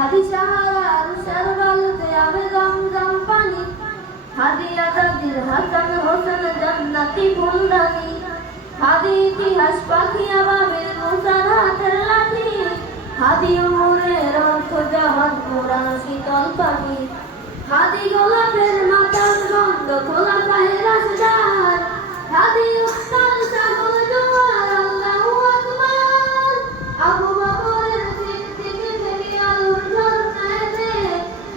হাদি সাহারার সরবলতে আবে জমজম পানি, হাদি আজাদির হাসান হোসেন জান্নাতি ফুলদানি, হাদি ইতিহাস পাখি আবাবিল মুসার হাতের লাঠি, হাদি উমরের অর্থ জাহাজ কোরআন শীতল পাখি, হাদি গোলাপের মাথার গন্ধ খোলা পায়ে রাশদার, হাদি উত্তাল সাগর জোয়ার আল্লাহু আকবার, আবু বকরের সিদ্দিক থেকে আলোর ঝর্ণাতে,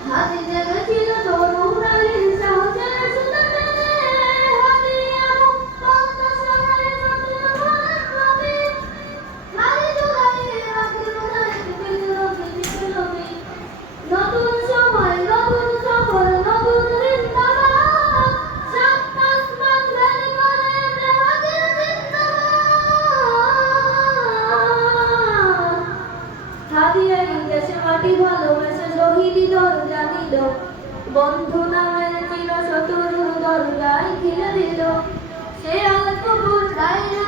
হাদি জেগেছিল তরুণ আলীর সাহসের সুতাতে, হাদি আবু বকর সবাই নতুন ভোরের নবী, হাদি জুলাইয়ের আখির উনায় বিপ্লবী, নতুন সময় নতুন সফর নতুন জিন্দাবাদ, সাত আসমান ভেদ করে হাদির জিন্দাবাদ, হাদি এই দেশে মাটি ভালোবেসে শহীদি দরজা নিল, বন্ধু নামের চির শত্রুর দরজায় ঘিরে দিল, সে আল কবুল রাইয়া